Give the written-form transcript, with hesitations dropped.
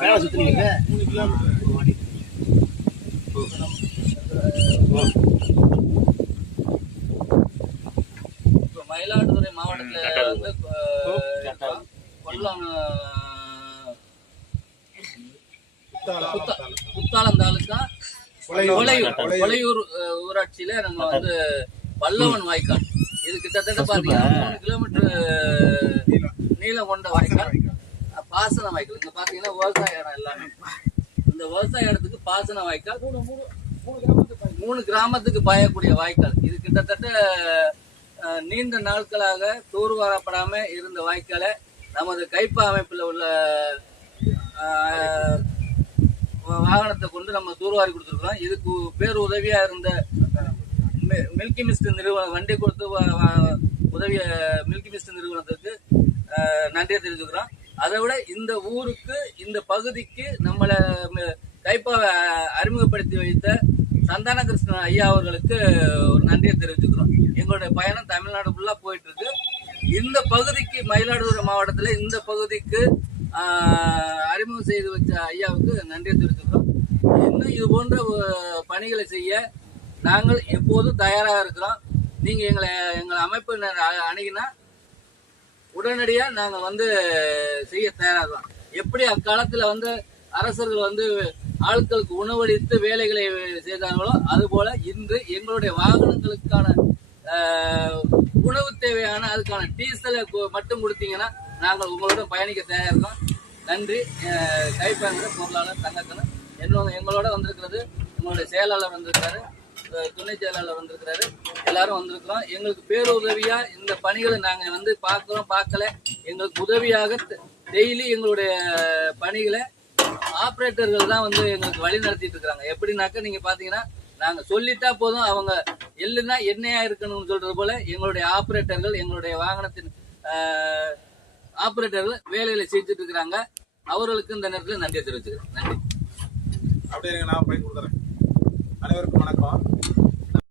மேல சுத்துறீங்க 3 கிலோமீட்டர். இப்போ மயிலாடுதுறை மாவட்டத்தில் வந்து கொல்லம் குத்தாலம் தாலுக்கா கொலையூர் ஊராட்சியில நம்ம வந்து பல்லவன் வாய்க்கால். இது கிட்டத்தட்ட பாத்தீங்கன்னா 3 கிலோமீட்டர் நீளம் கொண்ட வாய்க்கால், பாசன வாய்க்கால். இங்க பாத்தீங்கன்னா விவசாய இடம் எல்லாமே. இந்த விவசாய இடத்துக்கு பாசன வாய்க்கால் 3 கிராமத்துக்கு பாயக்கூடிய வாய்க்கால். இது கிட்டத்தட்ட நீண்ட நாட்களாக தூர்வாரப்படாம இருந்த வாய்க்காலை நமது கைப்பா அமைப்பில் உள்ள வாகனத்தை கொண்டு நம்ம தூர்வாரி கொடுத்துருக்கோம். இதுக்கு பேர் உதவியா இருந்த மில்கி மிஸ்ட் நிறுவனம், வண்டி கொடுத்து உதவிய மில்கி மிஸ்ட் நிறுவனத்துக்கு நன்றியை தெரிஞ்சுக்கிறோம். அதை விட இந்த ஊருக்கு, இந்த பகுதிக்கு நம்மளை கைப்பாவை அறிமுகப்படுத்தி வைத்த சந்தான கிருஷ்ணன் ஐயா அவர்களுக்கு ஒரு நன்றியை தெரிவிச்சுக்கிறோம். எங்களுடைய பயணம் தமிழ்நாடு ஃபுல்லா போயிட்டு இருக்கு. இந்த பகுதிக்கு, மயிலாடுதுறை மாவட்டத்தில் இந்த பகுதிக்கு அறிமுகம் செய்து வச்ச ஐயாவுக்கு நன்றியை தெரிவிச்சுக்கிறோம். இன்னும் இது போன்ற பணிகளை செய்ய நாங்கள் எப்போதும் தயாராக இருக்கிறோம். நீங்க எங்கள் அமைப்பு அணுகினா உடனடியா நாங்க வந்து செய்ய தயாராகிறோம். எப்படி அக்காலத்துல வந்து அரசர்கள் வந்து ஆட்களுக்கு உணவளித்து வேலைகளை செய்தார்களோ, அதுபோல இன்று எங்களுடைய வாகனங்களுக்கான உணவு தேவையான அதுக்கான டீசலை மட்டும் கொடுத்தீங்கன்னா நாங்கள் உங்களோட பயணிக்க தயாரா இருக்கோம். நன்றி. கைப்பாங்கிற பொருளாளர் தங்கக்கண்ணன் எங்களோட வந்திருக்கிறது. எங்களுடைய செயலாளர் வந்திருக்காரு, துணை செயலாளர் வந்திருக்கிறாரு, எல்லாரும் வந்திருக்கிறோம். எங்களுக்கு பேருதவியா இந்த பணிகளை நாங்க வந்து பார்க்கல, எங்களுக்கு உதவியாக டெய்லி எங்களுடைய பணிகளை ஆப்ரேட்டர்கள் தான் வந்து எங்களுக்கு வழி நடத்திட்டு இருக்காங்க. எப்படின்னாக்க நீங்க பாத்தீங்கன்னா, நாங்க சொல்லிட்டா போதும், அவங்க எல்லுன்னா என்னையா இருக்கணும்னு சொல்றது போல எங்களுடைய ஆப்ரேட்டர்கள், எங்களுடைய வாகனத்தின் ஆப்ரேட்டர்கள் வேலைகளை செஞ்சுட்டு இருக்கிறாங்க. அவர்களுக்கு இந்த நேரத்தில் நன்றியை தெரிவிச்சுக்கிறேன். நன்றி. அப்படியே நான் போய் கொடுக்குறேன். அனைவருக்கும் வணக்கம்.